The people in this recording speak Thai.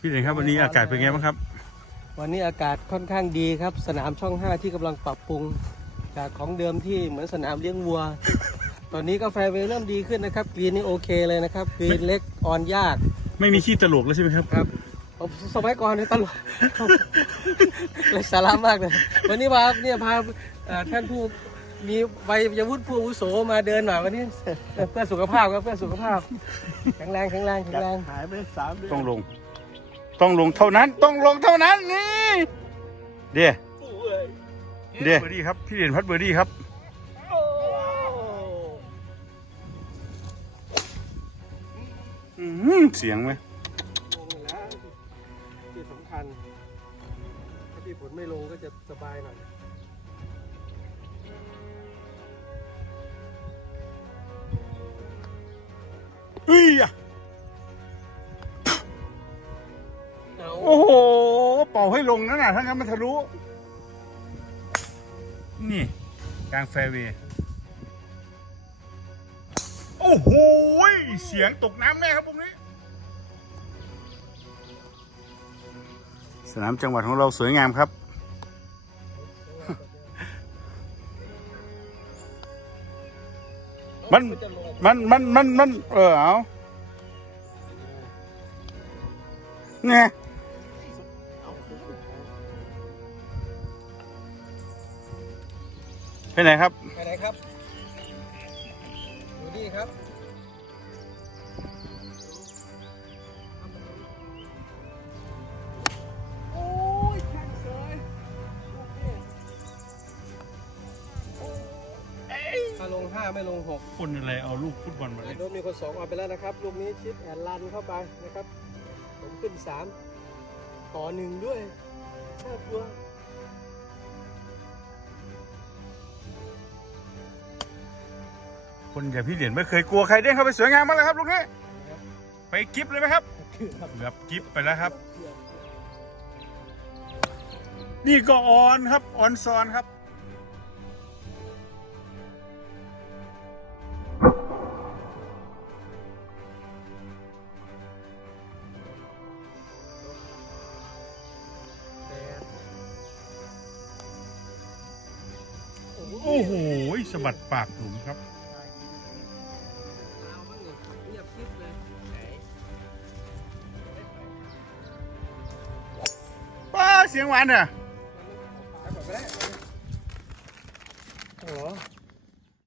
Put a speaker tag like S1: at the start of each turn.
S1: พี่เด่นครับวันนี้อากาศเป็นไงบ้างครับ
S2: วันนี้อากาศค่อนข้างดีครับ สนามช่อง5ที่กำลังปรับปรุง จากของเดิมที่เหมือนสนามเลี้ยงวัว ตอนนี้ก็แฟร์เวย์เริ่มดีขึ้นนะครับกรีนนี่โอเคเลยนะครับกรีนเล็กออนยาก
S1: ไม่มีขี้ตลกแล้วใช่ไหมครับ
S2: ครับผมสมัยก่อนเนี่ยตลกเลยสาระมากเลยวันนี้พาเนี่ยพาเอ่อท่านผู้มีวัยวุฒิผู้อาวุโสมาเดินหน่อยวันนี้เพื่อสุขภาพครับเพื่อสุขภาพแข็งแรงแข็งแรงแข็งแรง
S3: หายไปสามเดือน
S1: ต้องลง ต้องลงเท่านั้นต้องลงเท่านั้นนี่เดี๋ยวเดี๋ยวเบอร์ดี้ครับพี่เด่นพัดเบอร์ดี้ครับอืมเสียงไหม
S2: ลงแล้วที่สำคัญถ้าพี่ฝนไม่ลงก็จะสบายหน่อย
S1: เฮ้ย โอ้โห เป่าให้ลงนั่นน่ะถ้างั้นมันทะลุ นี่ กลางแฟร์เวย์โอ้โห เสียงตกน้ำแน่ครับพวกนี้ สนามจังหวัดของเราสวยงามครับ มัน
S2: จะลง
S1: มัน มัน มัน มัน เออเอาเนี่ย ไปไหนครับ
S2: ไปไหนครับ อยู่นี่ครับ โอ้ยแข้งเสยลูกนี่ถ้าลงห้าไม่ลงหก
S1: คนอะไรเอาลูกฟุตบอลมาเล่น
S2: โดนมีคนสองออกไปแล้วนะครับ ลูกนี้ชิดแอนลันเข้าไปนะครับ ผมขึ้นสามต่อหนึ่งด้วยน่ากลัว
S1: คนอย่างพี่เหรียญไม่เคยกลัวใครเด้งเข้าไปสวยงามมากเลยครับลูกนี้ไปกิฟเลยไหมครับเกือบกิฟไปแล้วครับ นี่ก็ออนครับออนซอนครับ
S2: แปด
S1: โอ้โหสะบัดปากหลุมครับ
S2: เสี
S1: ยงหวานอะ
S2: เอาก่อ